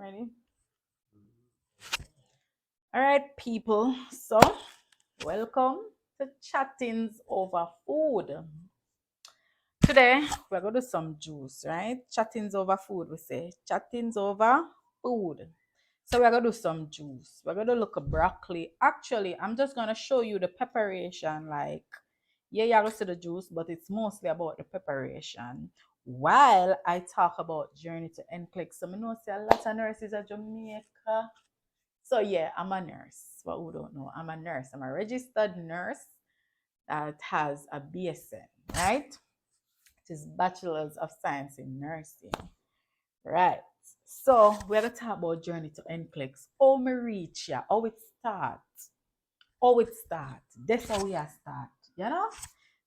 Ready? All right, people. So, welcome to Chattingz over food. Today, we're going to do some juice, right? Chattingz over food, we say. Chattingz over food. So, we're going to do some juice. We're going to look at broccoli. Actually, I'm just going to show you the preparation. Like, yeah, you're going to see the juice, but it's mostly about the preparation. While I talk about journey to NCLEX. So, I know say a lot of nurses at Jamaica. So yeah, I'm a nurse. For who don't know, I'm a nurse. I'm a registered nurse that has a BSN, right? It is Bachelor's of Science in Nursing, right? So we're gonna talk about journey to NCLEX. How me reach ya? How it start? How it start? That's how we are start. You know?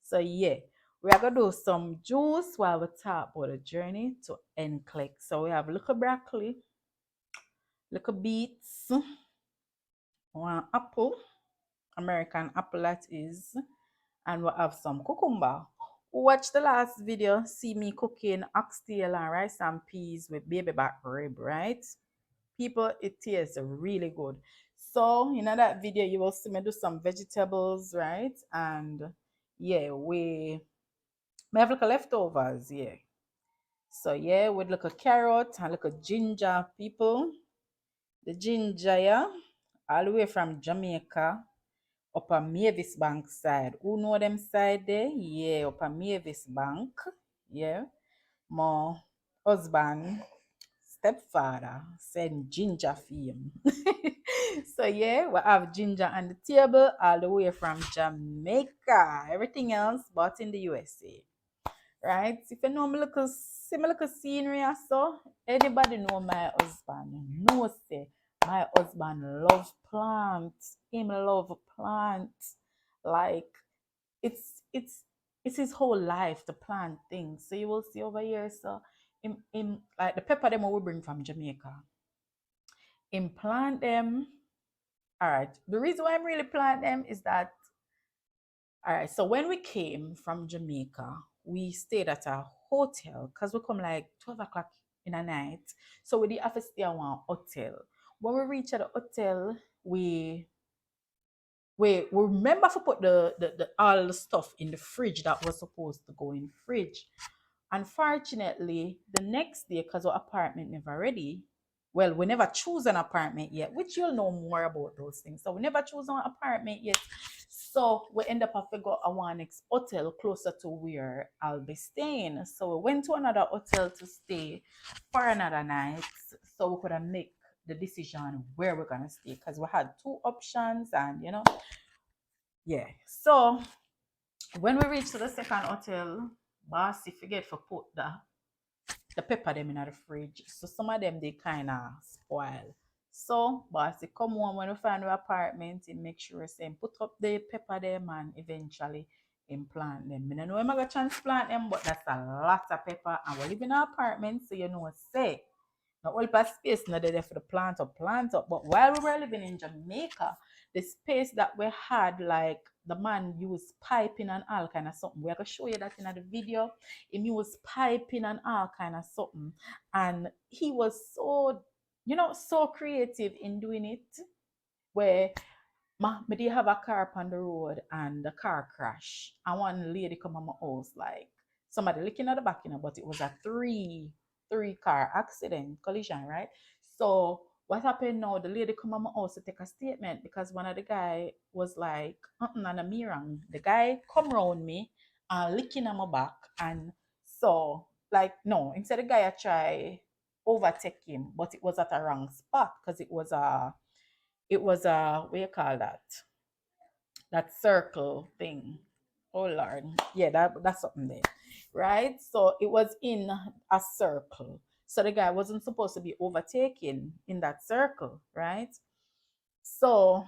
So yeah, we are gonna do some juice while we talk about the journey to NCLEX. So we have little broccoli, little beets, one apple, American apple that is, and we'll have some cucumber. Watch the last video, see me cooking oxtail and rice and peas with baby back rib, right? People, it tastes really good. So, in that video, you will see me do some vegetables, right? And yeah, we may have little leftovers, yeah. So yeah, with little carrot and little ginger, people. The ginger, yeah, all the way from Jamaica up a Mavis Bank side. Who know them side there? Yeah, up a Mavis Bank. Yeah. My husband, stepfather, send ginger for him. So yeah, we have ginger on the table all the way from Jamaica. Everything else but in the USA. Right? If you know me look similar scenery or so, anybody know my husband? No say my husband love plants. Him love plants. Like it's it's his whole life to plant things. So you will see over here. So him like the pepper them we bring from Jamaica. Him plant them. All right. The reason why I'm really plant them is that all right. So when we came from Jamaica, we stayed at a hotel because we come like 12 o'clock in the night. So we didn't have to stay at one hotel. When we reached at the hotel, we remember to put the all the stuff in the fridge that was supposed to go in fridge. Unfortunately, the next day, because our apartment never ready, well, we never choose an apartment yet, which you'll know more about those things. So we never choose an apartment yet. So we end up having to go to one next hotel closer to where I'll be staying. So we went to another hotel to stay for another night so we could make the decision where we're gonna stay because we had two options and yeah. So when we reached the second hotel, bossy forget to put the pepper them in the fridge. So some of them they kind of spoil. So bossy come home when we find the apartment and make sure say put up the pepper them and eventually implant them. I don't know I'm gonna transplant them, but that's a lot of pepper and we live in an apartment, so say the whole part space not there for the plant up. But while we were living in Jamaica, the space that we had, like the man used piping and all kind of something. We're gonna show you that in the video. He used piping and all kind of something. And he was so, so creative in doing it. Where me did have a car up on the road and the car crash. And one lady come on my house like somebody looking at the back, but it was a three car accident, collision, right? So what happened now? The lady come on my house to take a statement because one of the guy was like, and a mirror. The guy come round me and licking at my back. And so like no, instead the guy I try overtake him, but it was at a wrong spot because it was a what you call that circle thing. Oh Lord, yeah, that's something there, right? So it was in a circle. So the guy wasn't supposed to be overtaken in that circle, right? So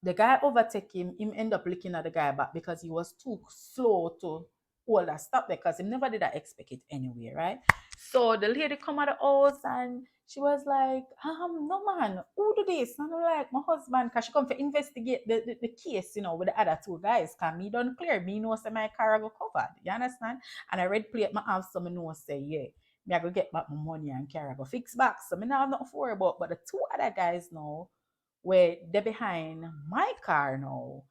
the guy overtake him end up looking at the guy back because he was too slow to hold that stop because he never did I expect it anyway, right? So the lady come out the house and she was like, no man, who do this? And I'm like, my husband, because she come to investigate the case, with the other two guys. Because me don't clear. Me know say my car go covered. You understand? And I red plate my have some know say, yeah. Me I go get back my money and carry I go fix back. So me now have nothing to worry about. But the two other guys now, where they behind my car now,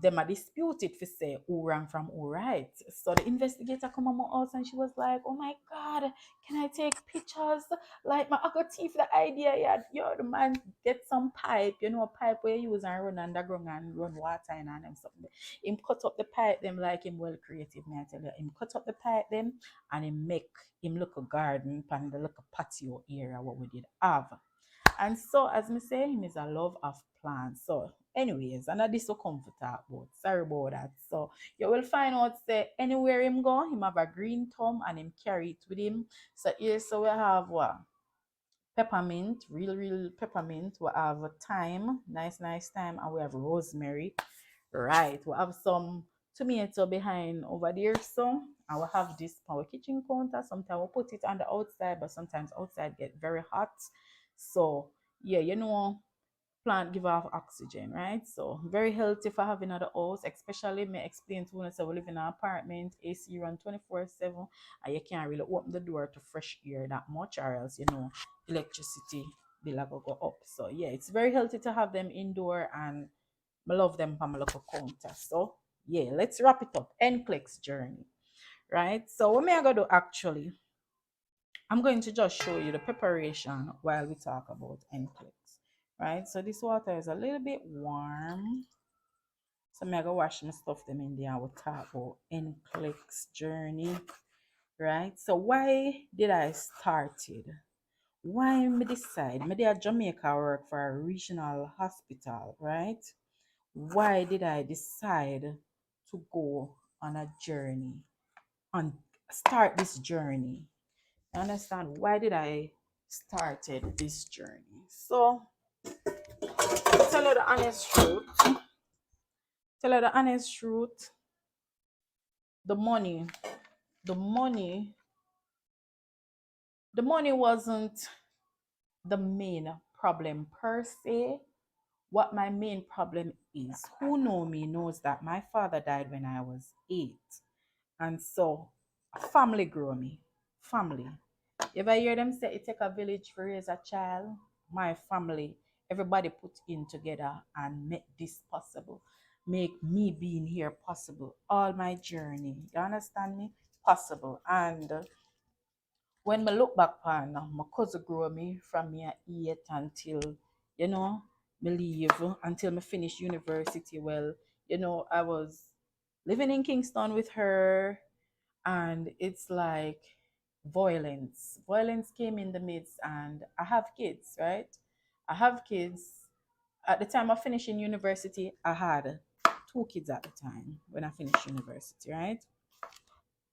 them are disputed for say who ran from who right. So the investigator come on my house and she was like, "Oh my God, can I take pictures? Like my uncle thief the idea, yeah, yo, the man get some pipe, you know, a pipe where you use and run underground and run water in and them something. Him cut up the pipe them like him well creative, me I tell you. Him cut up the pipe them and him make him look a garden and the look a patio area what we did have. And so, as me say, him is a love of plants. So, anyways, and that is so comfortable about. Sorry about that. So, you will find out say anywhere him go, him have a green thumb and him carry it with him. So here, so we have what? Peppermint, real peppermint. We have thyme, nice thyme, and we have rosemary. Right, we have some tomato behind over there, so I will have this on our kitchen counter. Sometimes we'll put it on the outside, but sometimes outside get very hot. So yeah, you know, plant give off oxygen, right? So very healthy for having at the house, especially me explain to you, so we live in an apartment, AC run 24/7, and you can't really open the door to fresh air that much, or else you know electricity bill go up. So yeah, it's very healthy to have them indoor, and I love them from my local counter. So yeah, let's wrap it up. NCLEX journey, right? So what me I gonna do actually, I'm going to just show you the preparation while we talk about NCLEX, right? So this water is a little bit warm. So I'm gonna wash my stuff them in there. I will talk about NCLEX journey, right? So why did I start it? Why me decide? Me there Jamaica work for a regional hospital, right? Why did I decide to go on a journey and start this journey? You understand why did I started this journey? So tell you the honest truth. Tell you the honest truth. The money, the money, the money wasn't the main problem per se. What my main problem is, who know me knows that my father died when I was 8. And so family grew me. Family. If I hear them say it take a village to raise a child, my family, everybody put in together and make this possible. Make me being here possible. All my journey. You understand me? Possible. And when I look back on my cousin grew me from me at 8 until, you know, me leave until me finish university. Well, you know, I was living in Kingston with her, and it's like violence came in the midst, and I have kids, right? I have kids. At the time of finishing university, I had 2 kids at the time when I finished university, right?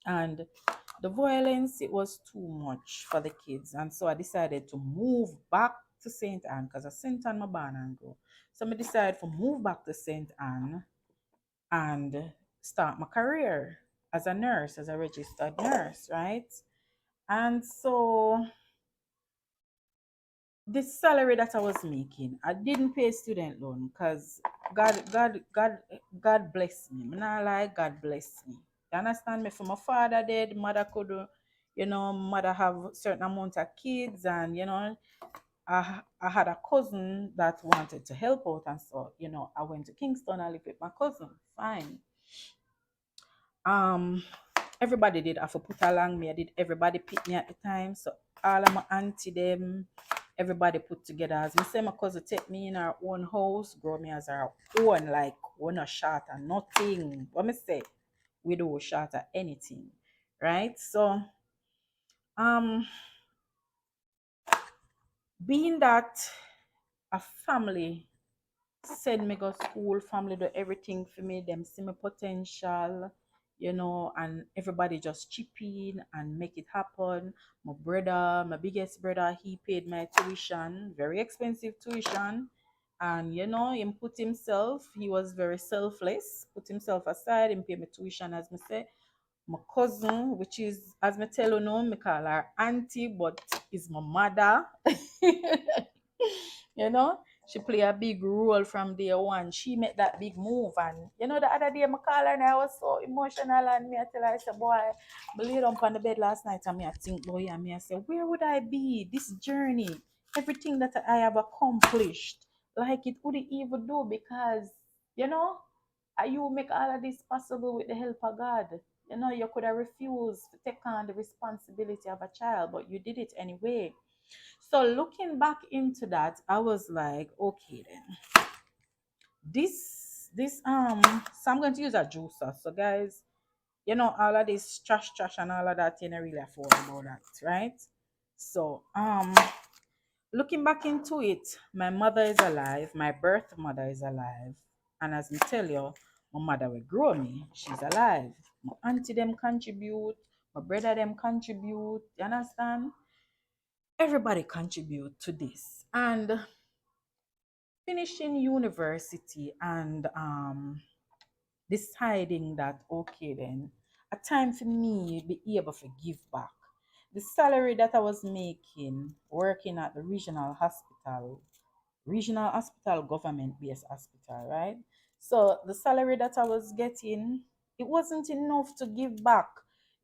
And the violence, it was too much for the kids, and so I decided to move back to St. Anne, because I St. Anne my born and grow. So I decided to move back to St. Anne and start my career as a nurse, as a registered nurse, right? And so this salary that I was making, I didn't pay student loan because God bless me. I'm not like God bless me. You understand me? For my father dead, mother could, you know, mother have certain amount of kids, and you know, I had a cousin that wanted to help out, and so you know, I went to Kingston and lived with my cousin. Fine. Um, everybody did have to put along me. I did everybody pick me at the time. So all of my auntie them, everybody put together. As me say, my cousin take me in our own house, grow me as our own, like we're not short at nothing. What me say? We do short at anything. Right? So um being that a family send me go school, family do everything for me, them see my potential, you know, and everybody just chip in and make it happen. My brother, my biggest brother, he paid my tuition, very expensive tuition. And you know, him put himself, he was very selfless, put himself aside and pay my tuition, as me say. My cousin, which is, as me tell you now, me call her auntie, but is my mother. You know, She play a big role from day one. She made that big move. And you know, the other day I call her and I was so emotional and me I tell her, I said, boy, I lay down on the bed last night and me I think, boy, and me I say, where would I be? This journey, everything that I have accomplished, like it wouldn't even do because, you know, you make all of this possible with the help of God. You know, you could have refused to take on the responsibility of a child, but you did it anyway. So looking back into that, I was like, okay then. So I'm going to use a juicer. So guys, you know, all of this trash and all of that, you know, really afford about that, right? So looking back into it, my mother is alive, my birth mother is alive. And as I tell you, my mother will grow me, she's alive. My auntie them contribute, my brother them contribute, you understand? Everybody contribute to this. And finishing university and deciding that okay then a time for me be able to give back the salary that I was making working at the regional hospital, government based hospital, right? So the salary that I was getting, it wasn't enough to give back.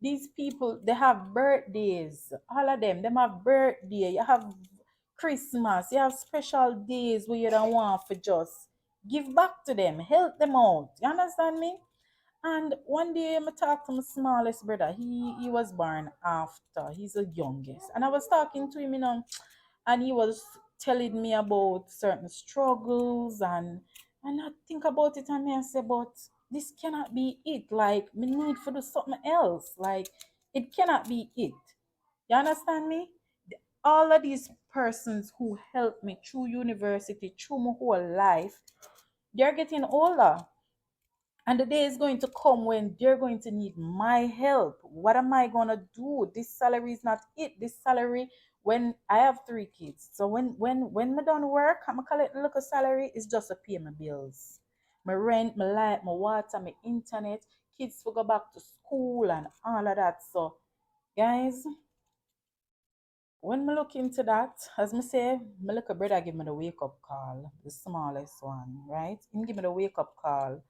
These people, they have birthdays, all of them have birthday, you have Christmas, you have special days where you don't want for just give back to them, help them out. You understand me? And one day I talked to my smallest brother. He was born after. He's the youngest. And I was talking to him, you know, and he was telling me about certain struggles and I think about it and I say, but this cannot be it. Like me need for do something else. Like it cannot be it. You understand me? All of these persons who helped me through university, through my whole life, they're getting older. And the day is going to come when they're going to need my help. What am I gonna do? This salary is not it. This salary, when I have 3 kids. So when I don't work, I'm collect a little salary, it's just to pay my bills. My rent, my light, my water, my internet, kids will go back to school and all of that. So guys, when me look into that, as me say, my little brother give me the wake up call, the smallest one, right? He give me the wake up call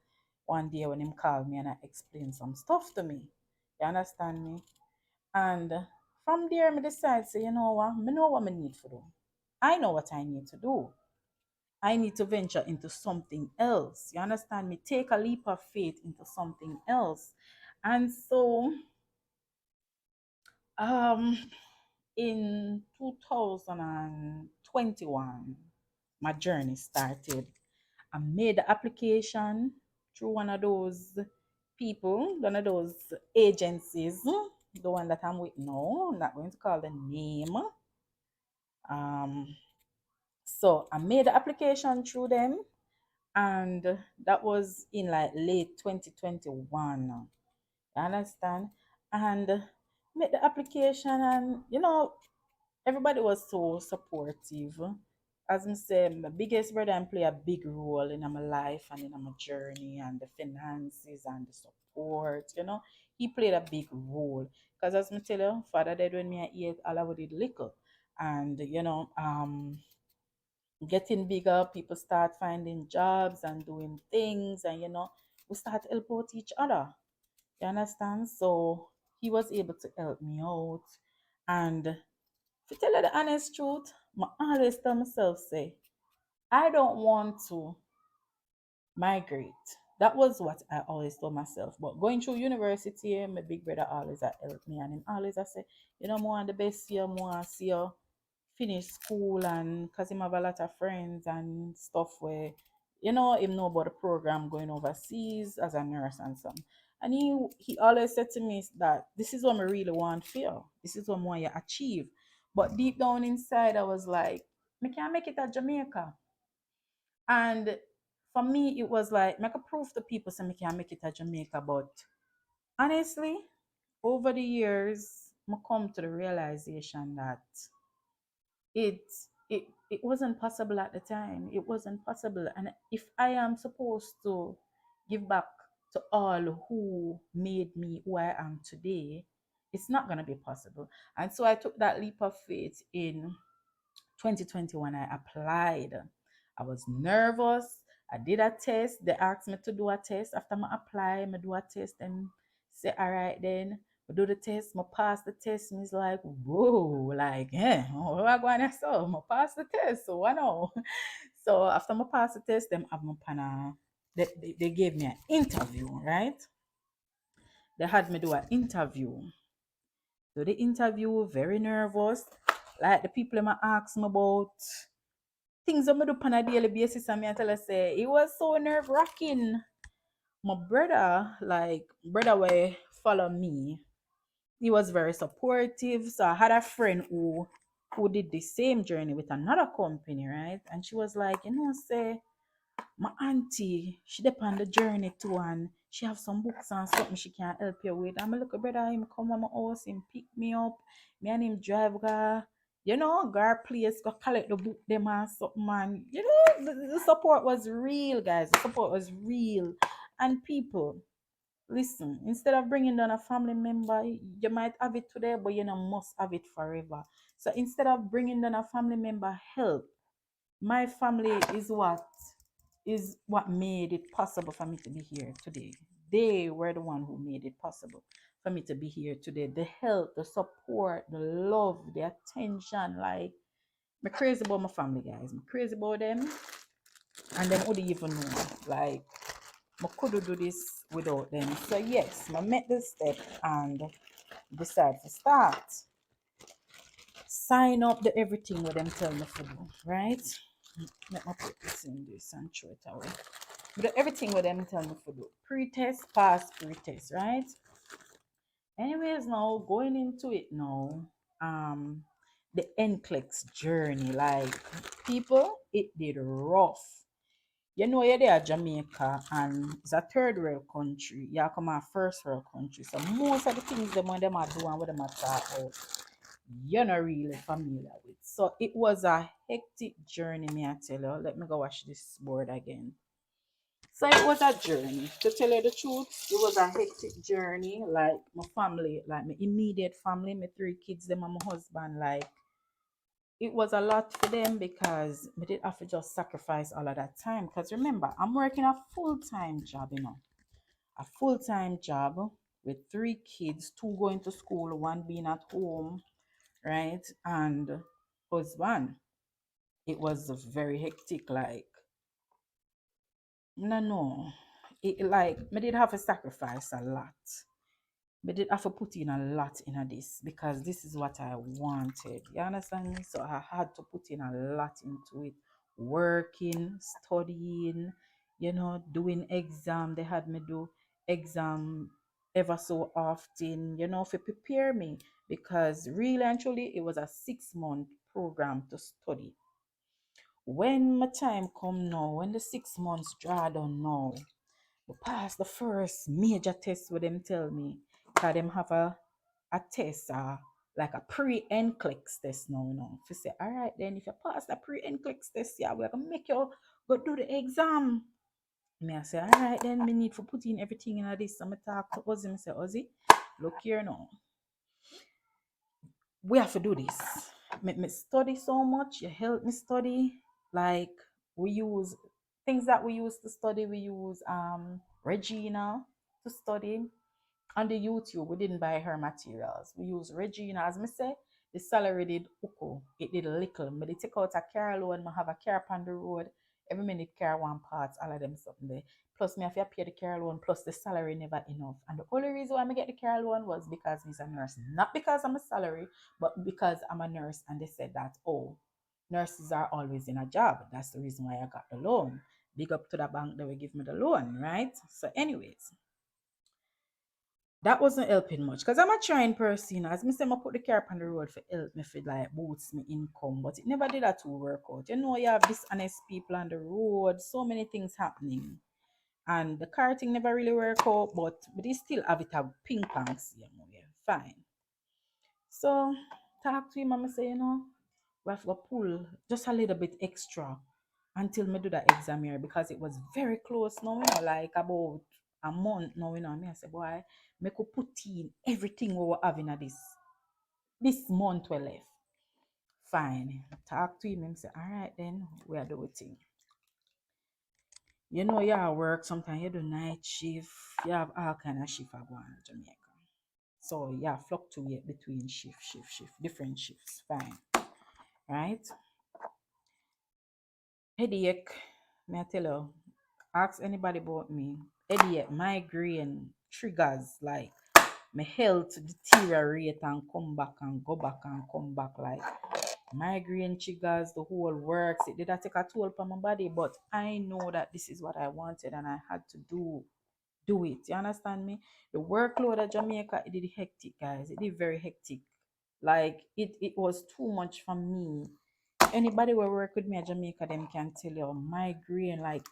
one day when him called me and I explained some stuff to me. You understand me? And from there, me decide, say, you know what? Me know what me need to do. I know what I need to do. I need to venture into something else. You understand me? Take a leap of faith into something else. And so, um, in 2021, my journey started. I made the application through one of those people, one of those agencies, the one that I'm with now. I'm not going to call the name. Um, so I made the application through them, and that was in like late 2021. You understand? And made the application, and you know, everybody was so supportive. As I said, my biggest brother and play a big role in my life and in my journey and the finances and the support, you know. He played a big role. Because as I tell you, father died when me I ate all I would eat little. And you know, getting bigger, people start finding jobs and doing things and you know, we start to help out each other. You understand? So he was able to help me out. And to tell you the honest truth, I always tell myself, say, I don't want to migrate. That was what I always told myself. But going through university, my big brother always helped me. And him always I say, you know, more the best year, more see you finish school and because him have a lot of friends and stuff where, you know, him know about the program going overseas as a nurse and some. And he always said to me that this is what I really want for you. This is what I want you achieve. But deep down inside, I was like, I can't make it at Jamaica. And for me, it was like, make a proof to people so I can make it at Jamaica. But honestly, over the years, I come to the realization that it it wasn't possible at the time. It wasn't possible. And if I am supposed to give back to all who made me who I am today, it's not gonna be possible. And so I took that leap of faith in 2021. I I was nervous. I did a test. They asked me to do a test. After I apply, I do a test and say, all right, then I do the test. I pass the test. And it's like, whoa, like, what am I going to say? I pass the test. So I know. So after I pass the test, them have my pana. They gave me an interview, right? They had me do an interview. So the interview, very nervous. Like the people them ask me about things I do on a daily basis, and me I tell her say it was so nerve wracking. My brother, like brother way follow me, he was very supportive. So I had a friend who did the same journey with another company, right? And she was like, say my auntie, she dep on the journey too, and she have some books and something she can help you with. I'm a little brother, him come on my house, him pick me up, me and him drive go, go place, go collect the book them and something, man. The support was real, guys. The support was real. And people, listen, instead of bringing down a family member, you might have it today, but you know must have it forever. So instead of bringing down a family member, help. My family is what made it possible for me to be here today. They were the one who made it possible for me to be here today. The help, the support, the love, the attention. Like, I'm crazy about my family, guys. I'm crazy about them. And them wouldn't even know. Like, I couldn't do this without them. So yes, I met this step and decided to start. Sign up the everything with them tell me to do, right? Let me put this in this and throw it away. But everything with them tell me to do. Pre-test, pass, pre-test, right? Anyways, now going into it now, the NCLEX journey, like people, it did rough. You're there at Jamaica and it's a third world country. You come a first world country. So most of the things them when them are doing, what them are talk about, you're not really familiar with. So it was a hectic journey, me I tell you. Let me go watch this board again. So it was a journey. To tell you the truth, it was a hectic journey. Like my family, like my immediate family, my three kids, them and my husband, like it was a lot for them because we did have to just sacrifice all of that time. Because remember, I'm working a full-time job, a full-time job with three kids, two going to school, one being at home, right? And husband. It was very hectic, like no. It like me did have to sacrifice a lot. Me did have to put in a lot in this because this is what I wanted. You understand me? So I had to put in a lot into it. Working, studying, doing exam. They had me do exam ever so often, to prepare me because really and truly it was a 6-month program to study. When my time come now, when the 6 months draw down now, we pass the first major test with them tell me. Cause them have a test, like a pre-NCLEX test now, If you say, all right, then if you pass the pre-NCLEX test, yeah, we're gonna make you go do the exam. Me I say, all right, then me need to put in everything in this. So I talk to Ozzy, I say, Ozzy, look here now. We have to do this. Me study so much. You help me study. Like we use things that we use to study. We use Regina to study. On the YouTube, we didn't buy her materials. We use Regina. As me say, the salary did uko. It did little. Me they take out a car loan. Me have a car on the road. Every minute car one parts, all of them something there. Plus me have to pay the car loan, plus the salary never enough. And the only reason why I get the car loan was because I'm a nurse. Not because I'm a salary, but because I'm a nurse and they said that, oh, nurses are always in a job. That's the reason why I got the loan. Big up to the bank that will give me the loan, right? So anyways, that wasn't helping much because I'm a trying person. As me say, I put the car on the road for help me for like boost me income, but it never did that to work out. You have dishonest people on the road, so many things happening, and the car thing never really work out. But they still have it a ping pong see, fine. So talk to him and I say, we have to pull just a little bit extra until me do the exam here because it was very close now, like about a month now, Me I say, boy, me could put in everything we were having at this month we left. Fine. Talk to him and say, all right then, we are doing thing. You know, you have work, sometimes you do night shift, you have all kind of shift I go on in Jamaica. So yeah, fluctuate between shift, different shifts. Fine. Right? Headache, may I tell you, ask anybody about me. Headache, migraine triggers like my health deteriorate and come back and go back and come back like migraine triggers, the whole works. It did not take a toll upon my body, but I know that this is what I wanted and I had to do it. You understand me? The workload at Jamaica, it did hectic, guys. It did very hectic. Like it was too much for me. Anybody who work with me at Jamaica, them can tell you migraine, like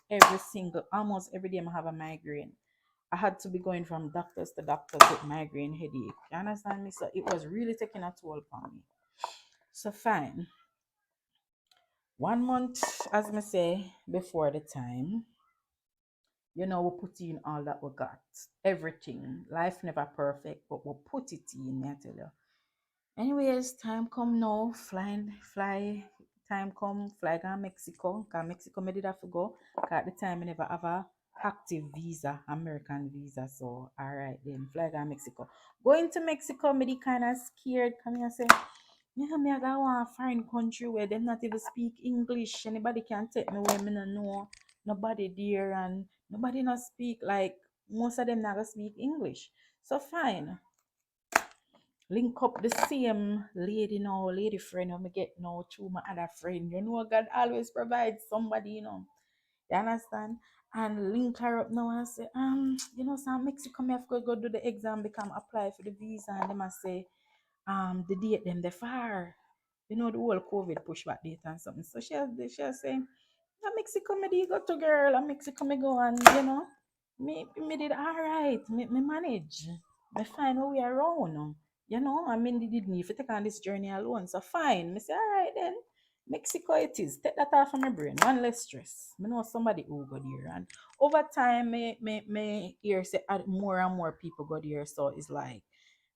almost every day I have a migraine. I had to be going from doctors to doctors with migraine headache. You understand me? So it was really taking a toll upon me. So fine. 1 month, as I say, before the time, we put in all that we got. Everything. Life never perfect, but we put it in, I tell you. Anyways, time come now, fly, time come, fly go Mexico. Cause Mexico me did have to go. Cause at the time I never have a active visa, American visa. So alright then, fly go Mexico. Going to Mexico, me the kind of scared. Come here say, yeah, me I go a foreign country where them not even speak English. Anybody can take me where me no know. Nobody there and nobody not speak like most of them never speak English. So fine, link up the same lady now, lady friend who me get now through my other friend. You know, God always provides somebody, You understand? And link her up now and say, some Mexico me have to go do the exam, become apply for the visa, and them I say, the date them the far. The whole COVID push back date and something. So she say, Mexico me did go to girl, and Mexico me go and me did alright. Me manage. Me find a way around. I mean they didn't need to take on this journey alone. So fine. Me say, alright then. Mexico it is. Take that off from my brain. One less stress. Me know somebody who go there. And over time me hear say more and more people go there. So it's like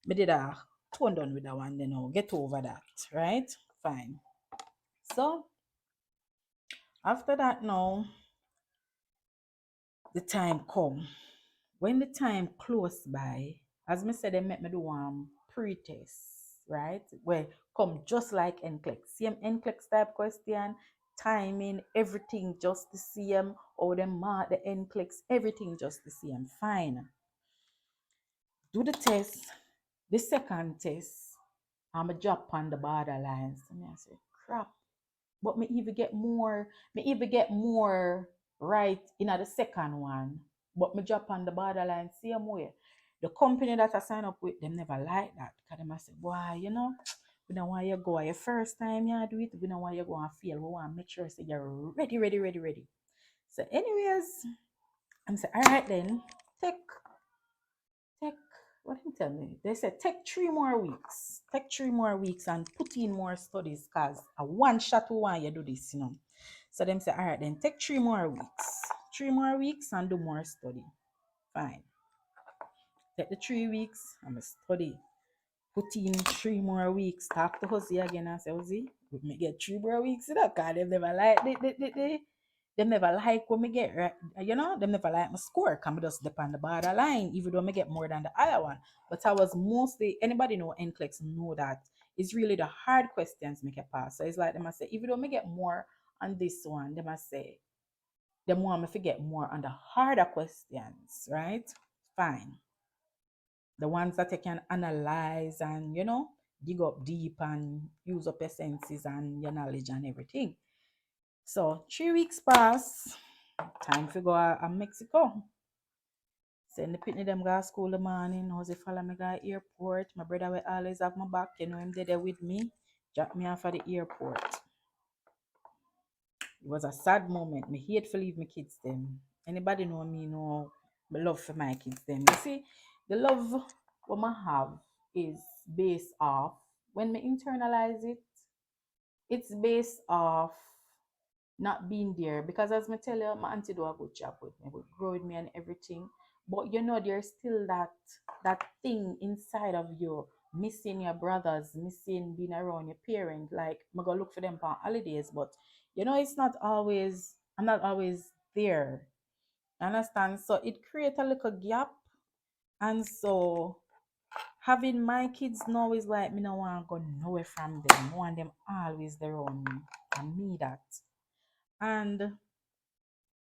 me did a tone down with that one, get over that. Right? Fine. So after that now, the time come. When the time close by, as me said, they make me do pre-test, right? Well, come just like NCLEX. Same NCLEX type question, timing, everything just the same. Or the mark, the NCLEX, everything just the same. Fine. Do the test. The second test, I'm a drop on the borderline. So I say, crap. But me even get more right in the second one. But me drop on the borderline same way. The company that I sign up with, them never like that. Because them I say, boy, we don't want you go your first time you do it. We don't want you go and fail. We want to make sure say you're ready, ready, ready, ready. So anyways, I'm say, all right then, take take what did he tell me? They said take 3 more weeks. Take 3 more weeks and put in more studies because a one shot we want you do this. So them say, all right, then take 3 more weeks. 3 more weeks and do more study. Fine. Take the 3 weeks and study. Put in 3 more weeks. Talk to Hosey again and say, Hosey, we may get 3 more weeks, because they never like they never like when me get right, them never like my score. Come just depend on the borderline, even though me get more than the other one. But I was mostly anybody know NCLEX know that it's really the hard questions make a pass. So it's like them I say, even though me get more on this one, them I say, them want me to get more on the harder questions, right? Fine. The ones that you can analyze and dig up deep and use up your senses and your knowledge and everything. So 3 weeks pass, time to go to Mexico. Send the pitney them go to school the morning. How's follow me go to airport? My brother will always have my back. Him there with me. Drop me off at the airport. It was a sad moment. Me hate to leave my kids them. Anybody know me know my love for my kids them. You see, the love what I have is based off when me internalize it, it's based off not being there because as me tell you, my auntie do a good job with me, would grow with me and everything. But there's still that thing inside of you, missing your brothers, missing being around your parents. Like I go look for them for holidays, but it's not always I'm not always there. Understand? So it create a little gap. And so having my kids now is like me no want to go nowhere from them. I want them always there on me. And me that. And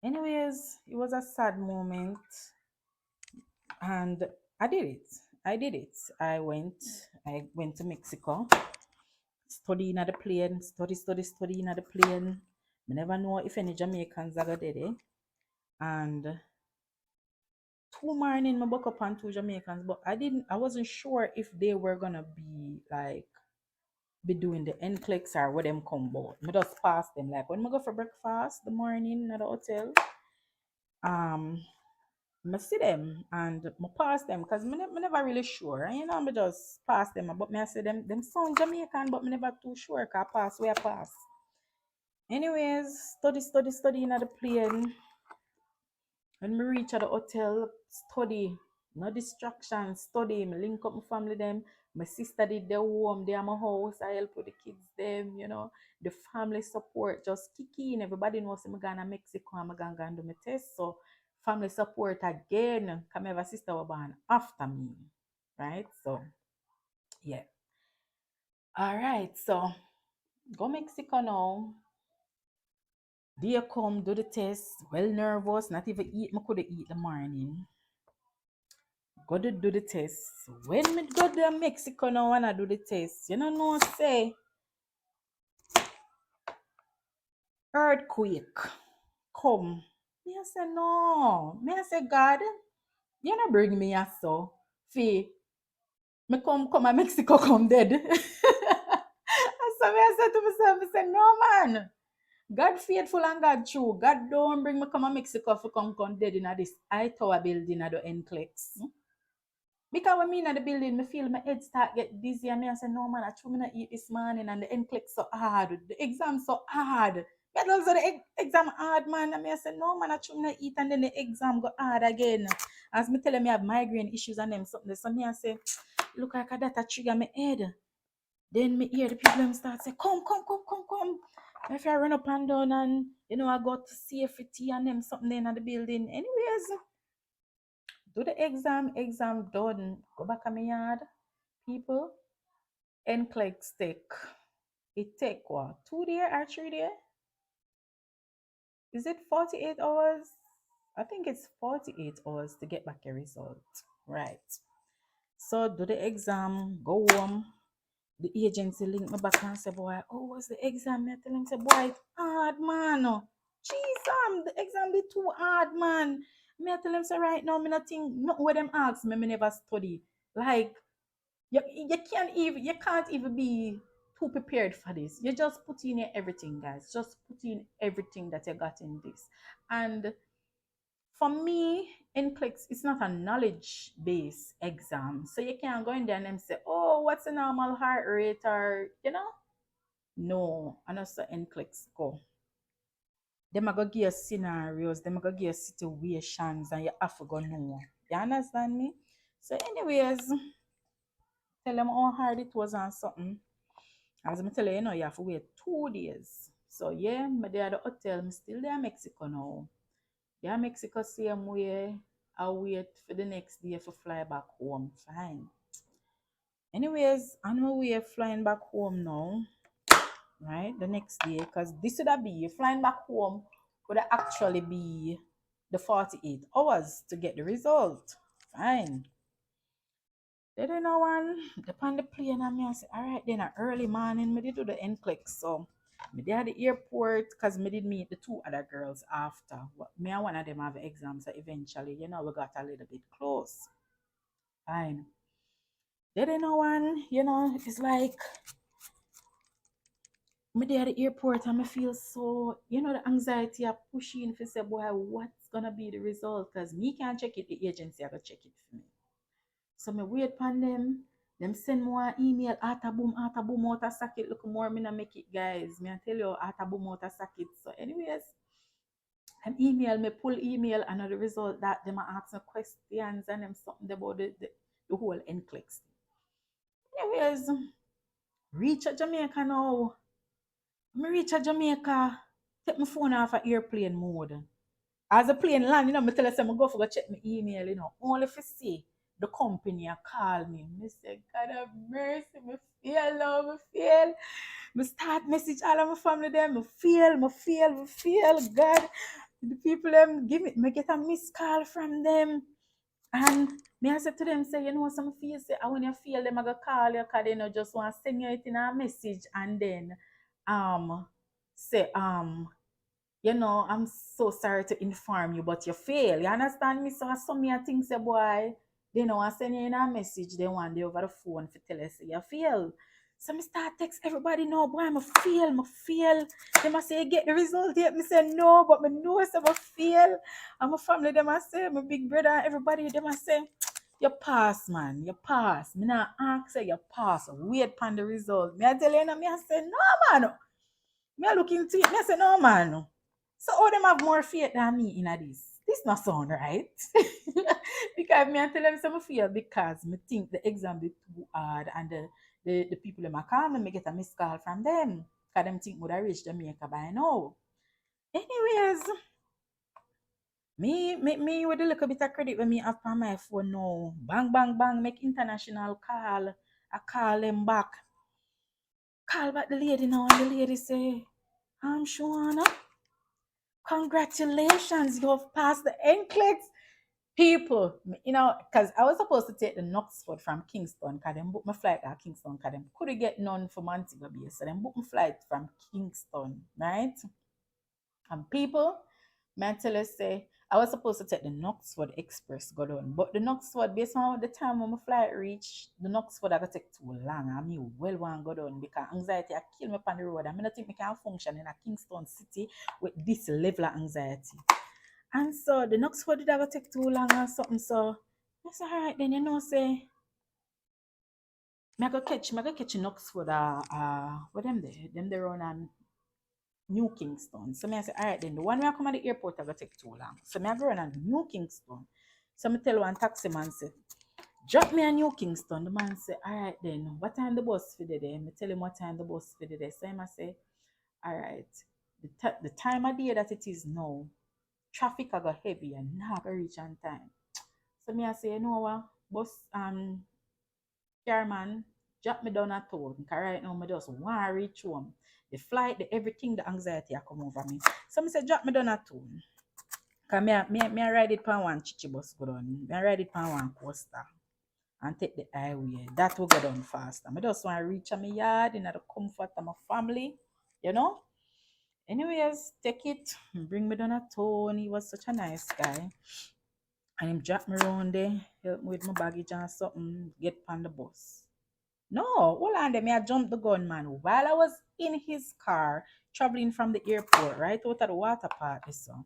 anyways, it was a sad moment. And I did it. I did it. I went to Mexico, studying at the plane, studying at the plane. I never know if any Jamaicans are there. And two morning, I woke up on two Jamaicans, but I wasn't sure if they were gonna be like be doing the NCLEX or what them come about. I just pass them. Like when I go for breakfast the morning at the hotel, um I see them and I pass them because me never really sure. And you know, I just pass them. But me I say them sound Jamaican, but me never too sure because I pass where I pass. Anyways, study in the plane. When me reach at the hotel, study. No distraction, study. Me link up my family them. My sister did their home, they are my house. I help with the kids them, you know. The family support just kick in. Everybody knows I'm going to Mexico. I'm going to do my test. So family support again. Come have a sister was born after me. Right? So yeah. All right. So go Mexico now. They come do the test. Well nervous. Not even eat. I could eat the morning. Go to do the test. When me go to Mexico now and I do the test, you know say earthquake come. Me I say no. Me I say God, you not bring me a so. Fee, me come a Mexico come dead. So me I said to myself, I say no man. God faithful and God true. God don't bring me come a Mexico for come dead in this high tower building at the NCLEX. Because when me in the building, me feel my head start get dizzy and me I say, no man, I try me not eat this morning and the NCLEX so hard, the exam so hard. But also the exam hard man and me I say, no man, I try me not eat and then the exam go hard again. As me tell me I have migraine issues and them something. So me I say, look like that a trigger my head. Then me hear the people them start say, come. If I run up and down and you know I got safety and them something in the building. Anyways, do the exam done. Go back to my yard. People, NCLEX take. It take what? 2 days or 3 days? Is it 48 hours? I think it's 48 hours to get back a result. Right. So do the exam, go home. The agency link me back and say, boy, oh, what's the exam? I tell him, say, boy, it's hard, man. Jeez, the exam be too hard, man. Me I tell him, say, right now, me not think, not what them ask me never study. Like, you can't even be too prepared for this. You just put in everything, guys. Just put in everything that you got in this. And for me, NCLEX, it's not a knowledge based exam. So you can't go in there and them say, oh, what's the normal heart rate or you know? No, and also NCLEX go. Them are gonna give you scenarios, them are gonna give you situations and you have to go know. You understand me? So anyways, tell them how hard it was and something. As I tell you, you know, you have to wait 2 days. So yeah, me there at the hotel, I'm still there in Mexico now. Yeah, Mexico same way. I wait for the next day for fly back home. Fine. Anyways, on my way flying back home now, right? The next day, because this would have be flying back home would actually be the 48 hours to get the result. Fine. Then you know one, upon the plane and me I say, all right, then early morning, me did do the NCLEX. So me there at the airport because me did meet the two other girls after. Me and one of them have exams, so eventually, you know, we got a little bit close. Fine. Then you know one, you know, it's like me there at the airport and me feel so, you know, the anxiety of pushing for say, boy, what's gonna be the result? Because me can't check it, the agency have to check it for me. So me wait upon them. Them send more email, boom, out of socket. Look more, me not make it, guys. Me I tell you, boom, out of socket. So anyways, them email, me pull email, and the result that them are asking questions and them something about the whole NCLEX. Anyways, reach at Jamaica now. Me reach at Jamaica, take my phone off of airplane mode. As a plane land, you know, I tell us I'm go for go check my email, you know, only if see the company a call me. I say, God have mercy, me feel love, me feel. Me start message all of my family them, me feel, God. The people them give me get a missed call from them. And me I said to them, say, you know, some feel say, I when you feel them, I go call you, cause they know just want to send you it in a message and then say you know, I'm so sorry to inform you, but you fail. You understand me? So I saw me I think say boy, they know I send you in a message, they want you over the phone for tell us say you fail. So me start text everybody know boy, I fail. They must say get the result yet. Me say no, but me know say I fail. And my family, they must say, my big brother, everybody, they must say, you pass, man. You pass. Me not ask say you pass. Wait upon the result. Me I tell you, me I say, no, man. Me I look into it. Me I say, no, man. So all them have more faith than me in this. This not sound right. Because me I tell them some fear because me think the exam be too hard and the people in my call me get a missed call from them. Because them think would I reach Jamaica by now. Anyways, me with a little bit of credit when me have on my phone now. Bang, bang, bang, make international call. I call them back. Call back the lady now and the lady say, I'm Shawana. Congratulations, you have passed the NCLEX. People, you know, because I was supposed to take the Knoxford from Kingston, because them book my flight at Kingston, because them couldn't get none from Montego Bay. So them book my flight from Kingston, right? And people, man tell us say, I was supposed to take the Knoxford Express go down. But the Knoxford, based on the time when my flight reached, the Knoxford I got take too long. I mean well want go down because anxiety I kill me on the road. I mean I think I can function in a Kingston city with this level of anxiety. And so the Knoxford did ever take too long or something. So I said, all right, then you know, say, me go catch in Knoxford, what them there? Them there on New Kingston. So me I say, all right, then the one when I come at the airport, I go take too long. So me I go run on New Kingston. So me tell one taxi man say, drop me a New Kingston. The man say, all right, then what time the bus for the day? Me tell him what time the bus for the day. So him I say, all right, the time of day that it is now, traffic I got heavy and not gonna reach on time. So me I say, you know what, bus carman, drop me down at town. Cause right now me just want to reach home. The flight, the everything, the anxiety I come over me. So me say drop me down at town. Cause me I ride it pan one chichi bus go down. Me I ride it pan one coaster and take the highway. That will go down faster. Me just want to reach my yard in the comfort of my family, you know. Anyways, take it, bring me down at town. He was such a nice guy. And him drop me around there, help me with my baggage and something, get on the bus. No, hold on there. Me, I jumped the gun, man. While I was in his car, traveling from the airport, right out of the water park, so.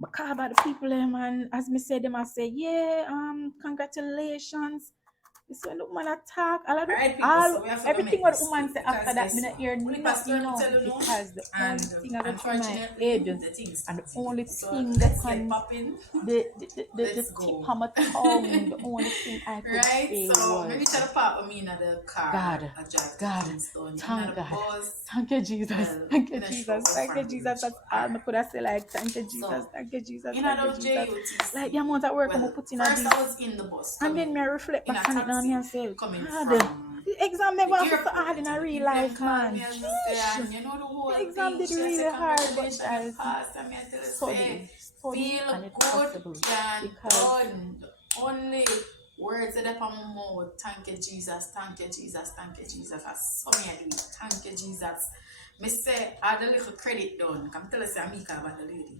But call about the people, man. As me said, them I say, yeah, congratulations. This when the woman attack, all of the, Alright, people, all so we have to everything make what the this woman quick say because after that, me guess not what? hear Only nothing, pastor you will know, tell you no, because the only and thing I got through my head, unfortunately, the thing and the started. only So thing that let's get can popping. the Let's tip go. of my tongue, the only thing I could Right? say So maybe was try to part with me in the car. God, I drive to God, Kingston. In thank the God, bus. thank you, Jesus, Well, thank you, in a stroke Jesus, of thank you, Frankie Jesus. Rich, That's but all I alright. could have said. Like, thank you, Jesus, So thank you, Jesus, in thank you, the Jesus. Like the JUTC, amount of work I'm well, putting at first this. I was in the bus And then coming me I reflect in back a on it now and me I taxi say, coming God, from the exam never the have to so hard airport, in a and the real people them life, called me man. and just say, Sheesh. and you know the whole The exam thing. did She say, really hard, but congratulations, you guys, passed. And me I tell her, say, study, feel and it's good, possible. can Because done. The only words that up on my mouth, thank you, Jesus, thank you, Jesus, thank you, Jesus. I saw me I do it. Thank you, Jesus. Me say, I had a little credit done. Come tell us, I'm about the lady.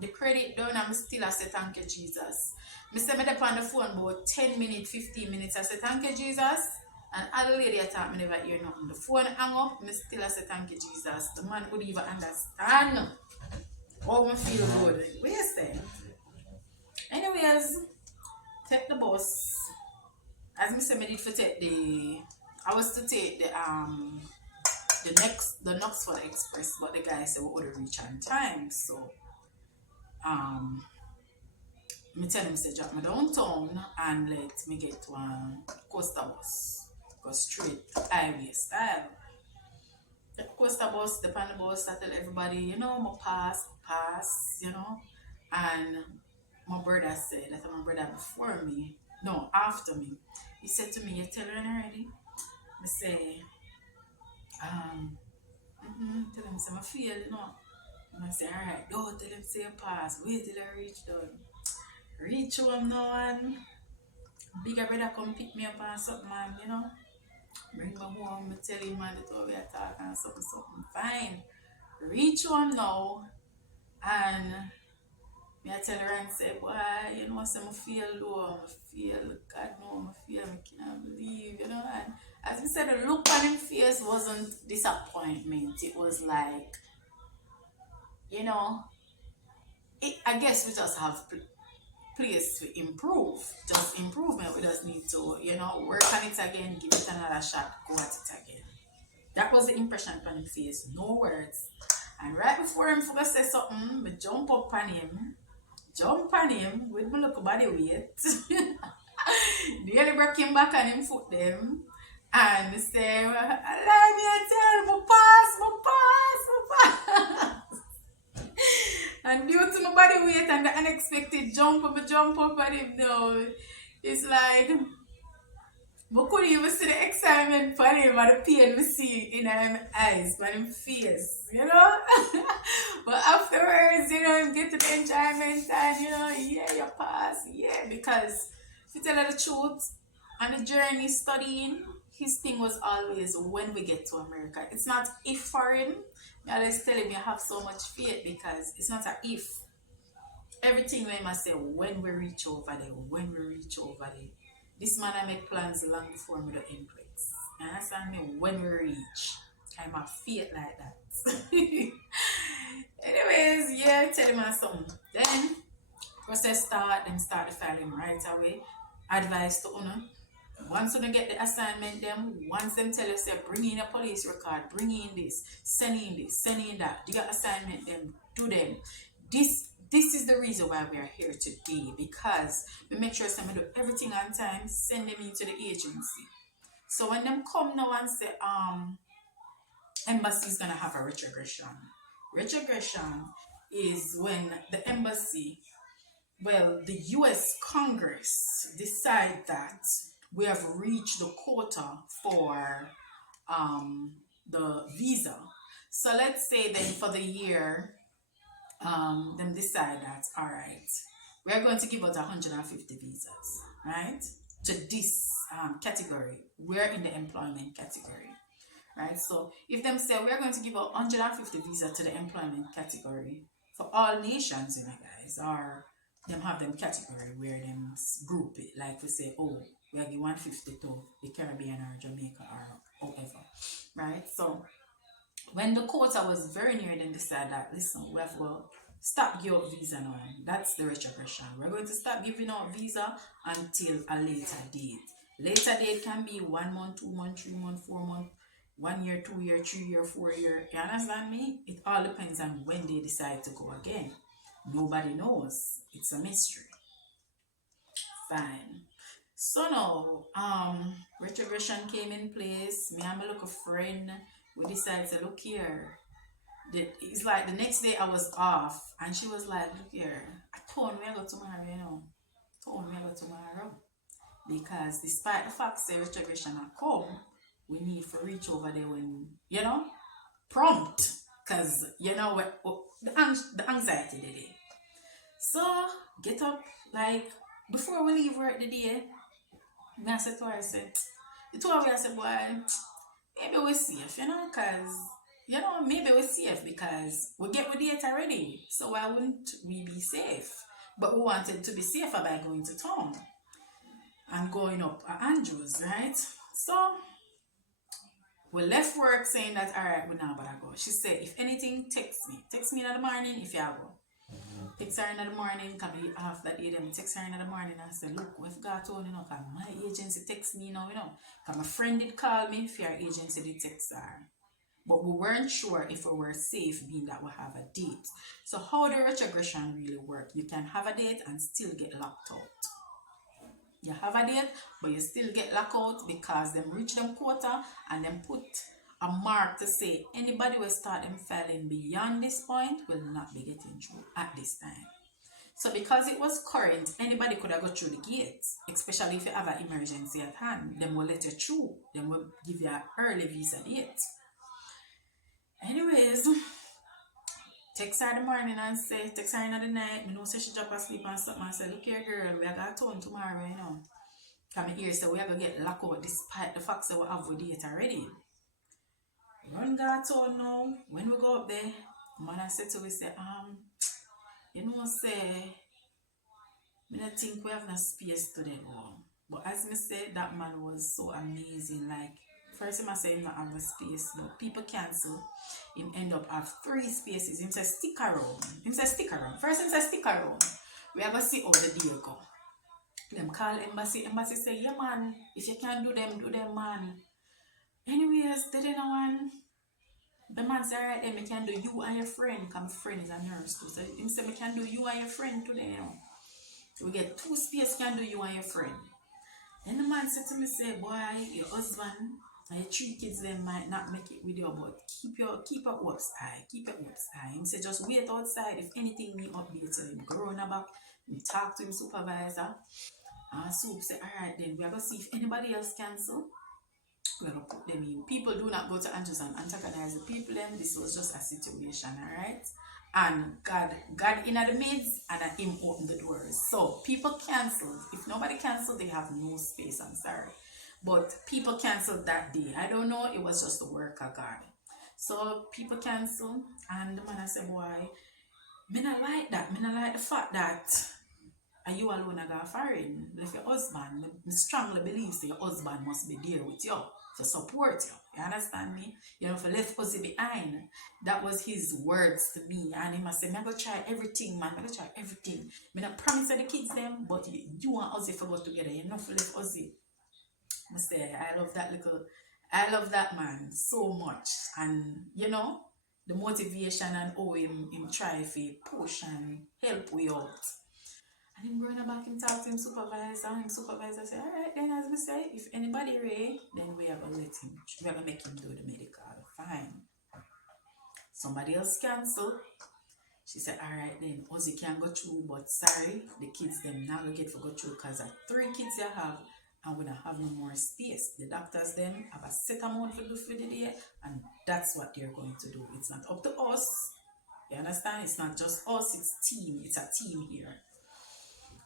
The credit done, I'm still I say, thank you, Jesus. Me say, me on the phone about 10 minutes, 15 minutes. I say, thank you, Jesus. And other lady I thought me never hear nothing. The phone hang up, me still I say, thank you, Jesus. The man would even understand. Oh, me feel good. Where's that? Anyways, take the bus. As me say, me did for take the. I was to take the Knoxville Express, but the guy said we would reach on time. So um me tell him say drop me downtown and let me get one coaster bus. Go straight highway style. The coaster bus, the pan bus, I tell everybody, you know, my pass, you know. And my brother said, that my brother before me, no, after me, he said to me, you tell her already? I say, tell him, say, I feel, you know. And I say, all right, don't tell him, say, pass, wait till I reach down. Reach home now, and bigger brother come pick me up and something, man, you know. Bring me home, I tell him, man, the two we are talking and something, fine. Reach home now, and me I tell her and say, boy, you know, say, I feel low, I feel, God no, I feel, I can't believe, you know. And as we said, the look on his face wasn't disappointment. It was like, you know, I guess we just have place to improve. Just improvement. We just need to, you know, work on it again, give it another shot, go at it again. That was the impression on his face, no words. And right before him forgot say something, me jump on him with my look body weight. Nearly break him back on him foot them. And say, allow me to tell my pass. And due to my body weight and the unexpected jump up on him now, it's like but couldn't even see the excitement for him and the pain we see in his eyes, but him face, you know? But afterwards, you know, him get to the enjoyment and, you know, yeah, you pass, yeah. Because, to tell you the truth, on the journey studying, his thing was always when we get to America. It's not if for him. I always tell him you have so much faith because it's not a if. Everything we must say when we reach over there. This man I make plans long before me the NCLEX. You understand me? When we reach, I'm a faith like that. Anyways, yeah, tell him something. Then process start, them start the filing right away. Advice to owner. Once you get the assignment, once them tell you, say, bring in a police record, bring in this, send in that, do your assignment, do them. This is the reason why we are here today, because we make sure we do everything on time, send them into the agency. So when them come now and say, embassy is gonna have a retrogression. Retrogression is when the embassy, well, the US Congress decide that we have reached the quota for the visa. So let's say then for the year, them decide that, all right, we are going to give out 150 visas, right? To this category. We're in the employment category, right? So if them say we're going to give out 150 visas to the employment category for all nations, you know, guys, or them have them category where them group it, like we say, oh, we are give 150 to the Caribbean or Jamaica or whatever, right? So when the quota was very near, then decided that, listen, we have to stop give out visa now. That's the retrogression. We're going to stop giving out visa until a later date. Later date can be 1 month, 2 months, 3 months, 4 months, 1 year, 2 year, 3 year, 4 year. You understand me? It all depends on when they decide to go again. Nobody knows. It's a mystery. Fine. So now, retrogression came in place. Me and my little friend, we decided to look here. It's like the next day I was off, and she was like, look here, I told me I go tomorrow, you know. Told me I go tomorrow. Because despite the fact that retrogression had come, we need to reach over there when, you know, prompt. Because, you know, the anxiety did it. So, get up, like, before we leave work the day, I said to her, I said, the two of us, I said, boy, maybe we're safe, you know, because, you know, maybe we're safe because we get the data ready. So why wouldn't we be safe? But we wanted to be safer by going to town and going up at Andrews, right? So we left work saying that, all right, we're not about to go. She said, if anything, text me. Text me in the morning if you go. Text her in the morning, can be half that day, then text her in the morning and say, look, we've got on, you know, because my agency text me now, you know. Because my friend did call me if your agency did text her. But we weren't sure if we were safe, being that we have a date. So how the retrogression really work? You can have a date and still get locked out. You have a date, but you still get locked out because them reach them quota and them put a mark to say anybody will start them filing beyond this point will not be getting through at this time. So because it was current, anybody could have got through the gate, especially if you have an emergency at hand. Them will let you through. Them will give you an early visa date. Anyways, text her in the morning and say, text her in the night. Me know say she drop asleep and something. I say, look here girl, we are going to town tomorrow, you know. Come here, so we are going to get locked out despite the fact that we have the date already. Run go town now. When we go up there, man I said to we say, you know, say, I don't think we have no space today, though. But as me said, that man was so amazing. Like, first him I say him not have no space, but people cancel. Him end up have 3 spaces. Him say stick around. Him say stick around. First him say stick around. We are gonna see how the day go. Them call embassy. Embassy say, yeah man, if you can't do them man. Anyways, they didn't know one. The man say, alright then, me can do you and your friend. Because my friend is a nurse too. So him say, me can do you and your friend today, you know. We get 2 space can do you and your friend. Then the man said to me, say, boy, your husband and your 3 kids them might not make it with you, but keep your hopes high. Keep your hopes high. He said, just wait outside. If anything me update him, go on back, talk to him supervisor. And Soup said, alright then, we are gonna see if anybody else cancel. We're gonna put them in. People do not go to Andrews and antagonize the people them. This was just a situation, alright? And God in the midst and him opened the doors. So people canceled. If nobody canceled, they have no space. I'm sorry. But people canceled that day. I don't know, it was just the work of God. So people canceled and the man I said, boy, me not like that. Me not like the fact that are you alone a go foreign? If your husband, I strongly believe that your husband must be there with you to support you. You understand me? You know, for left Ozzy behind. That was his words to me. And he must say, I'm going to try everything, man. I'm going to try everything. I not promise the kids them, but you and Ozzy for go together. You know, for left Ozzy. I say, I love that man so much. And, you know, the motivation and how him try to push and help we out. And him going back and talk to him supervisor, and him supervisor say, alright then, as we say, if anybody ready, then we are gonna make him do the medical. Fine. Somebody else cancel. She said, alright then, Ozzy can go through, but sorry, the kids them not gonna get to go through because 3 kids you have and we don't have no more space. The doctors them have a set amount for the day, and that's what they're going to do. It's not up to us. You understand? It's not just us, it's team. It's a team here.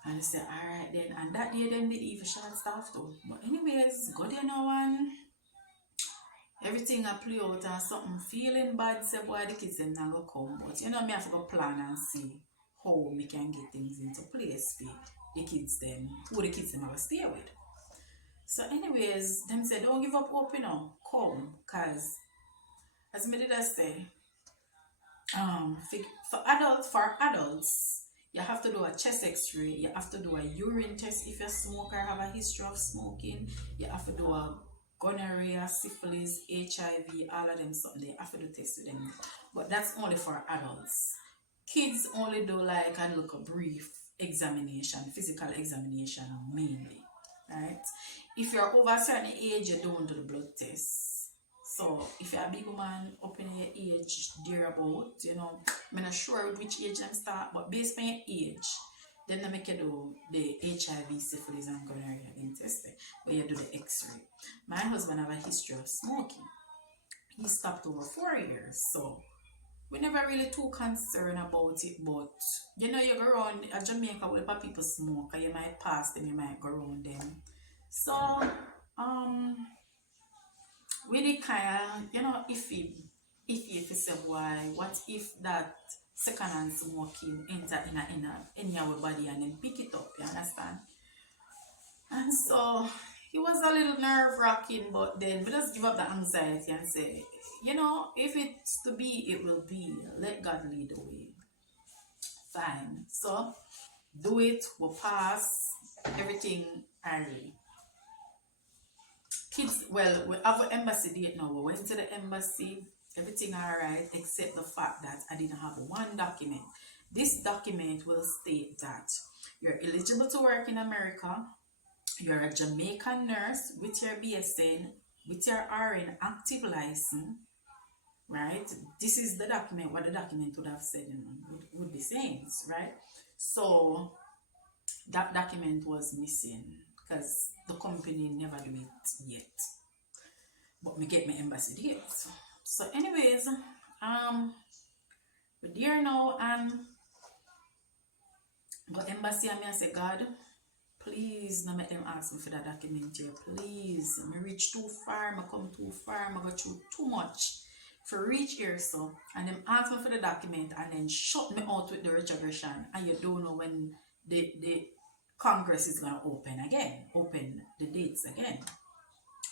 And I said, alright then. And that day then did even short staff too. But anyways, go there now and everything I play out and something feeling bad, say boy the kids them not gonna come. But you know me have to go plan and see how we can get things into place for the kids them, who the kids them have to stay with. So anyways, them said don't give up hope, you know, come, cause as me did I say, for adults, you have to do a chest x-ray, you have to do a urine test if you smoke or have a history of smoking, you have to do a gonorrhea, syphilis, HIV, all of them something. You have to do tests with them. But that's only for adults. Kids only do like a brief examination, physical examination mainly. Right? If you're over a certain age, you don't do the blood test. So if you're a big woman up in your age thereabout, you know, I'm not sure which age them start, but based on your age, then they make you do the HIV, syphilis, and gonorrhea in testing, but you do the x-ray. My husband have a history of smoking. He stopped over 4 years, so we never really too concerned about it, but you know, you go around Jamaica where people smoke, and you might pass them, you might go around them. So, we did kind of, you know, iffy if you say why, what if that second-hand smoking enter in our body and then pick it up, you understand? And so it was a little nerve-wracking, but then we just give up the anxiety and say, you know, if it's to be, it will be. Let God lead the way. Fine. So do it, we'll pass, everything early. Kids, well, we have an embassy date now. We went to the embassy, everything alright, except the fact that I didn't have one document. This document will state that you're eligible to work in America, you're a Jamaican nurse with your BSN, with your RN active license, right? This is the document, what the document would have said, would be saying, right? So that document was missing because the company never do it yet. But me get my embassy dates. So anyways, we're there now and go embassy and me I say, God, please no make them ask me for that document here. Please. Me reach too far, me come too far, me go through too much for reach here so. And them ask me for the document and then shut me out with the retrogression. And you don't know when the Congress is gonna open the dates again.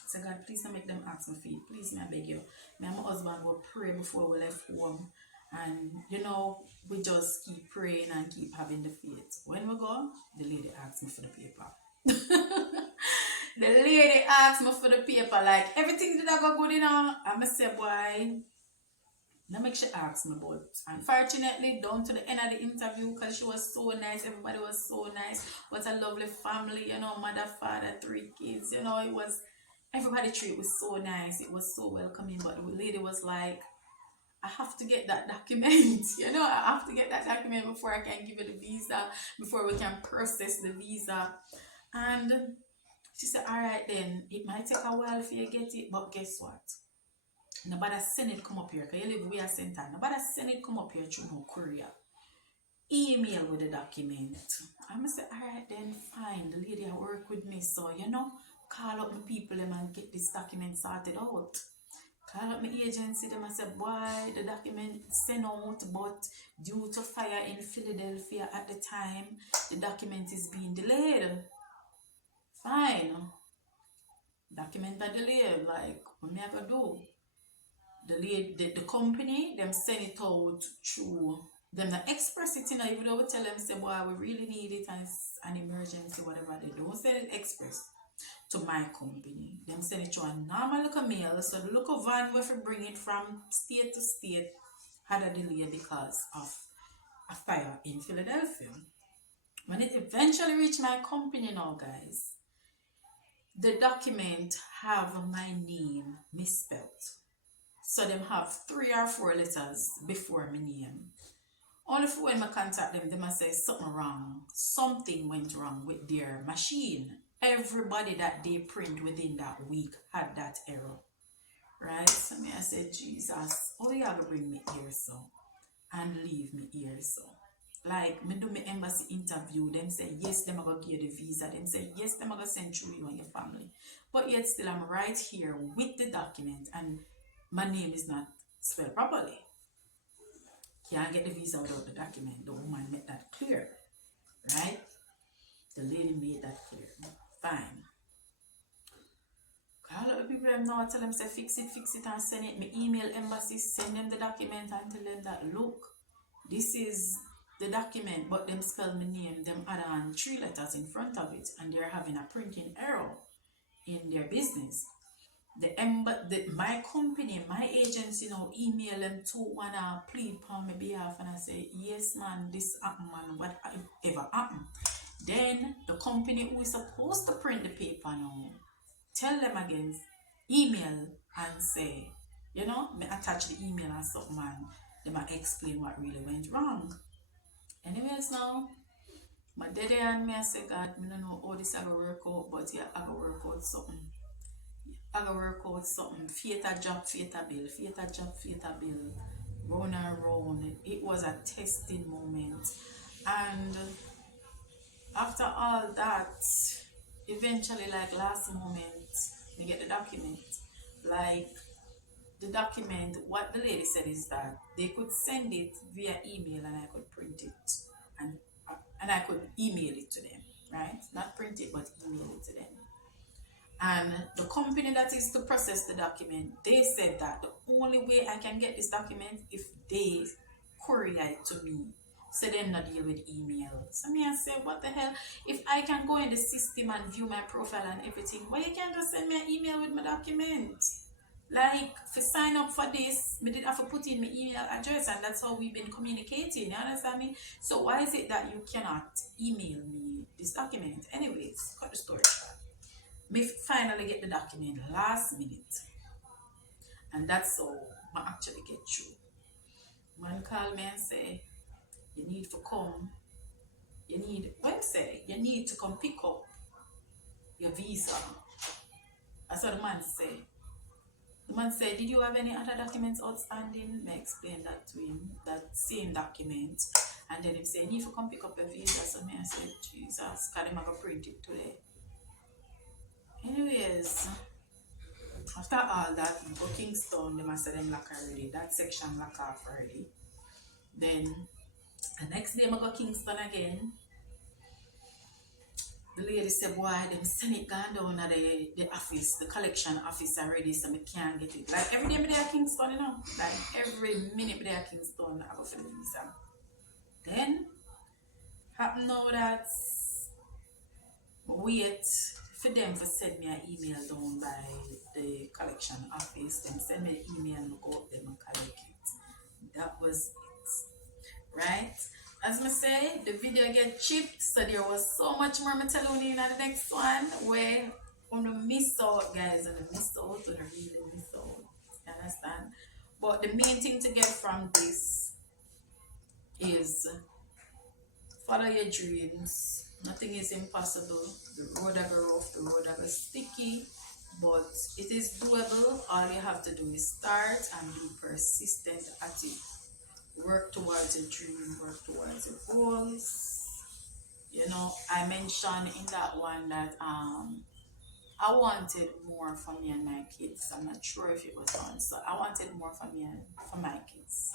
So God, please don't make them ask me for it. Please, me I beg you. Me and my husband will pray before we left home. And we just keep praying and keep having the faith. When we go, the lady asked me for the paper. The lady asked me for the paper, like everything did I go good, I'm a say, boy, now make she ask me, but unfortunately, down to the end of the interview, because she was so nice, everybody was so nice. What a lovely family, mother, father, 3 kids, it was everybody treat was so nice. It was so welcoming. But the lady was like, I have to get that document. I have to get that document before I can give you the visa, before we can process the visa. And she said, all right then, it might take a while for you to get it, but guess what? Nobody send it come up here, because you live where I sent her. Nobody send it come up here through no courier. Email with the document. I'm going to say, all right then, fine. The lady I work with me, so, call up my people and get this document sorted out. Call up my agency, them I said, boy, the document sent out, but due to fire in Philadelphia at the time, the document is being delayed. Fine. Document are delayed, like, what me I gonna do? The company, them send it out through, them the express it, even though we tell them, say, boy, we really need it and it's an emergency, whatever they don't send it express to my company. Them send it to a normal local mail. So the local van where we bring it from state to state had a delay because of a fire in Philadelphia. When it eventually reached my company now, guys, the document have my name misspelled. So them have 3 or 4 letters before my name. Only for when I contact them, they must say something wrong. Something went wrong with their machine. Everybody that they print within that week had that error. Right? So me I said, Jesus, oh you have to bring me here so and leave me here so. Like me do my embassy interview, them say yes, them are gonna give you the visa, them say yes, them are gonna send through you and your family. But yet still I'm right here with the document and my name is not spelled properly. Can't get the visa without the document. The woman made that clear. Right? The lady made that clear. Fine. Call up the people them now, tell them say fix it and send it. Me email embassy, send them the document and tell them that look, this is the document, but them spell my name, them add on 3 letters in front of it, and they're having a printing error in their business. My company, my agency now email them to wanna plead on my behalf, and I say, yes man, this happened man, whatever happened. Then the company who is supposed to print the paper now, tell them again, email and say, me attach the email and something and they might explain what really went wrong. Anyways now, my daddy and me I say, God, me don't know how this I go work out, but yeah, I go work out something. I go work out something. Theater job, theater bill, theater job, theater bill. Round and round. It was a testing moment. And after all that, eventually, like last moment, we get the document. Like the document, what the lady said is that they could send it via email and I could print it and I could email it to them, right? Not print it, but email it to them. And the company that is to process the document, they said that the only way I can get this document if they courier it to me. So then not deal with email. So me I say, what the hell? If I can go in the system and view my profile and everything, why you can't just send me an email with my document? Like, to sign up for this, we did have to put in my email address and that's how we've been communicating, you understand me? So why is it that you cannot email me this document? Anyways, cut the story short. Me finally get the document last minute. And that's how I actually get through. Man call me and say, you need to come you need, what say, you need to come pick up your visa. That's what the man said. The man said, did you have any other documents outstanding? I explained that to him, that same document. And then he said, you need to come pick up your visa. So me, I said, Jesus, can him go print it today? Anyways, after all that, go Kingston, them I said them lock already. That section lock off already. Then the next day I go Kingston again. The lady said, boy, them send it gone down at the office, the collection office already, so I can't get it. Like every day I'm there at Kingston, you know. Like every minute I'm there at Kingston, I go for the visa. Then happen now that wait for them to send me an email down by the collection office. Then send me the email and go up there and collect it. That was it. Right? As I say, the video get chipped, so there was so much more I'm telling you in the next one where I'm gonna miss out, guys, and miss out, and really miss out. You understand? But the main thing to get from this is follow your dreams. Nothing is impossible. The road are rough, the road are sticky, but it is doable. All you have to do is start and be persistent at it. Work towards your dream, work towards your goals. You know, I mentioned in that one that I wanted more for me and my kids. I'm not sure if it was on. So I wanted more for me and for my kids.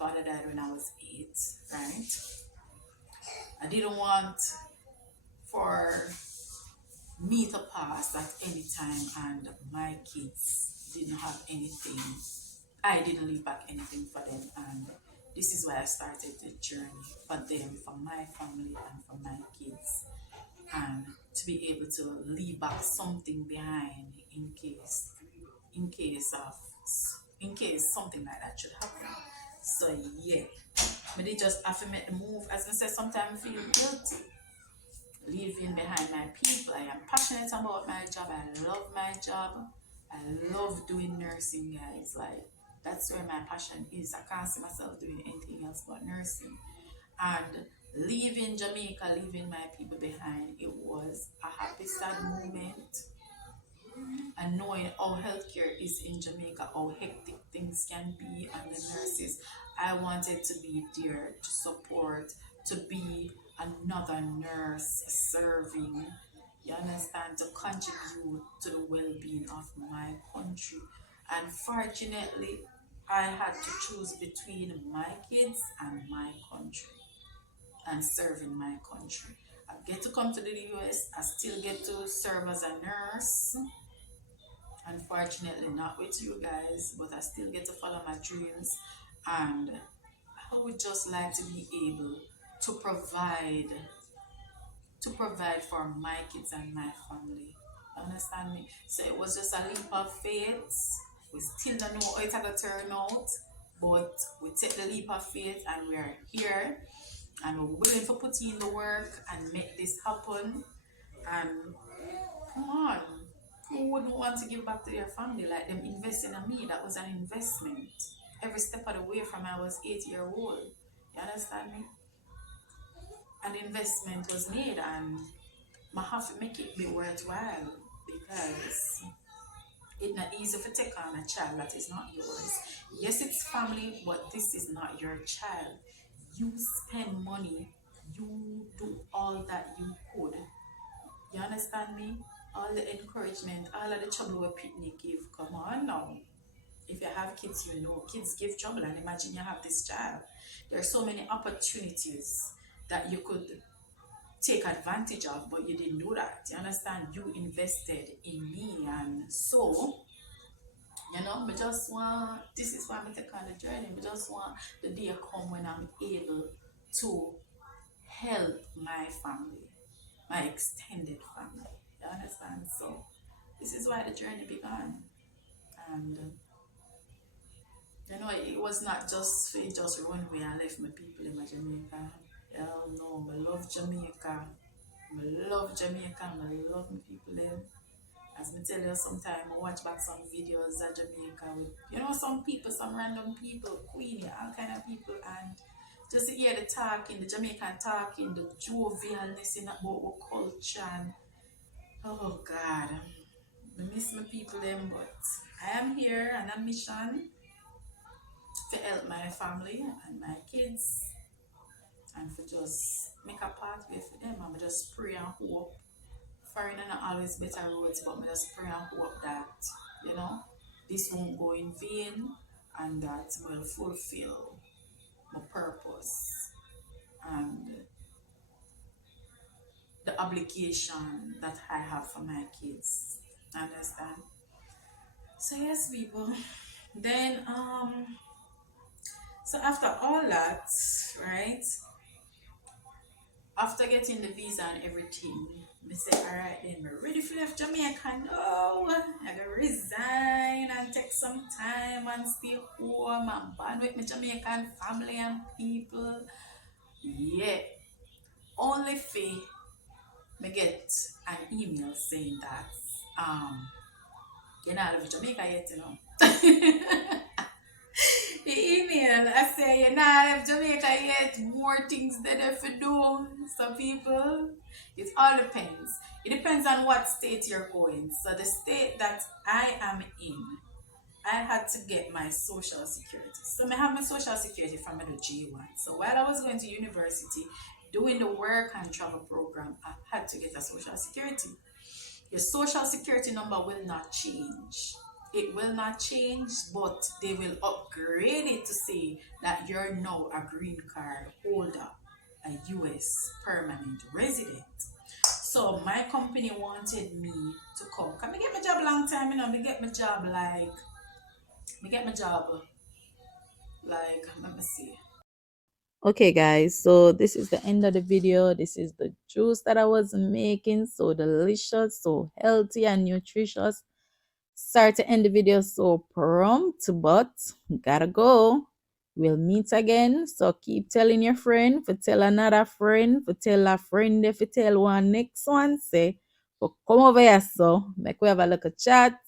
Father died when I was 8, right? I didn't want for me to pass at any time and my kids didn't have anything. I didn't leave back anything for them, and this is why I started the journey for them, for my family and for my kids, and to be able to leave back something behind in case something like that should happen. So yeah, but they just have to make the move. As I said, sometimes I feel guilty leaving behind my people. I am passionate about my job. I love my job. I love doing nursing, guys. Like that's where my passion is. I can't see myself doing anything else but nursing. And leaving Jamaica, leaving my people behind, it was a happy, sad moment. And knowing how healthcare is in Jamaica, how hectic things can be, and the nurses, I wanted to be there to support, to be another nurse serving, you understand, to contribute to the well-being of my country. And fortunately, I had to choose between my kids and my country and serving my country. I get to come to the US, I still get to serve as a nurse. Unfortunately, not with you guys, but I still get to follow my dreams. And I would just like to be able to provide for my kids and my family. Understand me? So it was just a leap of faith. We still don't know how it's going to turn out, but we take the leap of faith and we're here and we're willing to put in the work and make this happen. And come on, who wouldn't want to give back to their family? Like them investing in me, that was an investment. Every step of the way from I was 8 years old. You understand me? An investment was made and I have to make it be worthwhile because it's not easy to take on a child that is not yours. Yes, it's family, but this is not your child. You spend money, you do all that you could. You understand me? All the encouragement, all of the trouble where picnic give. Come on now. If you have kids, you know kids give trouble, and imagine you have this child. There are so many opportunities that you could take advantage of, but you didn't do that. You understand? You invested in me, and so you know, I just want, this is why I'm taking on the journey. I just want the day come when I'm able to help my family, my extended family. You understand? So this is why the journey began. And you know, it was not just just run away and left my people in my Jamaica. Hell no, I love Jamaica. I love Jamaica. I love my people there. As me tell you, sometime I watch back some videos of Jamaica with, you know, some people, some random people, Queenie, all kind of people, and just to hear the talking, the Jamaican talking, the jovialness in about our culture. And, oh God, I miss my people them, but I am here on a mission to help my family and my kids and for just make a pathway for them. And I just pray and hope. Foreign and always better roads, but I just pray and hope that, you know, this won't go in vain and that will fulfill my purpose and the obligation that I have for my kids. Understand? So yes, people. Then so after all that, right? After getting the visa and everything, I say, alright then, we're ready for left Jamaica. No, I gotta resign and take some time and stay home and bond with my Jamaican family and people. Yeah. Only for me get an email saying that you're not out of Jamaica yet, you know. The email, I say you're not out of Jamaica yet, more things that I have to do. Some people, it all depends. It depends on what state you're going. So the state that I am in, I had to get my social security. So I have my social security from the G1. So while I was going to university, doing the work and travel program, I had to get a social security. Your social security number will not change. It will not change, but they will upgrade it to say that you're now a green card holder, a US permanent resident. So my company wanted me to come. Can I get my job long time, you know? Me get my job let me see. Okay, guys, so this is the end of the video. This is the juice that I was making. So delicious, so healthy and nutritious. Sorry to end the video so prompt, but gotta go. We'll meet again. So keep telling your friend, for tell another friend, for tell a friend, if you tell one next one, say, for come over here, so make we have a look at chat.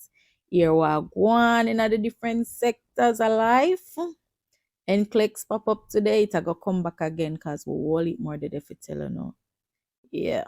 Here we are going in the different sectors of life. NCLEX pop up today, it a go come back again because we will it more the if you tell you know. Yeah.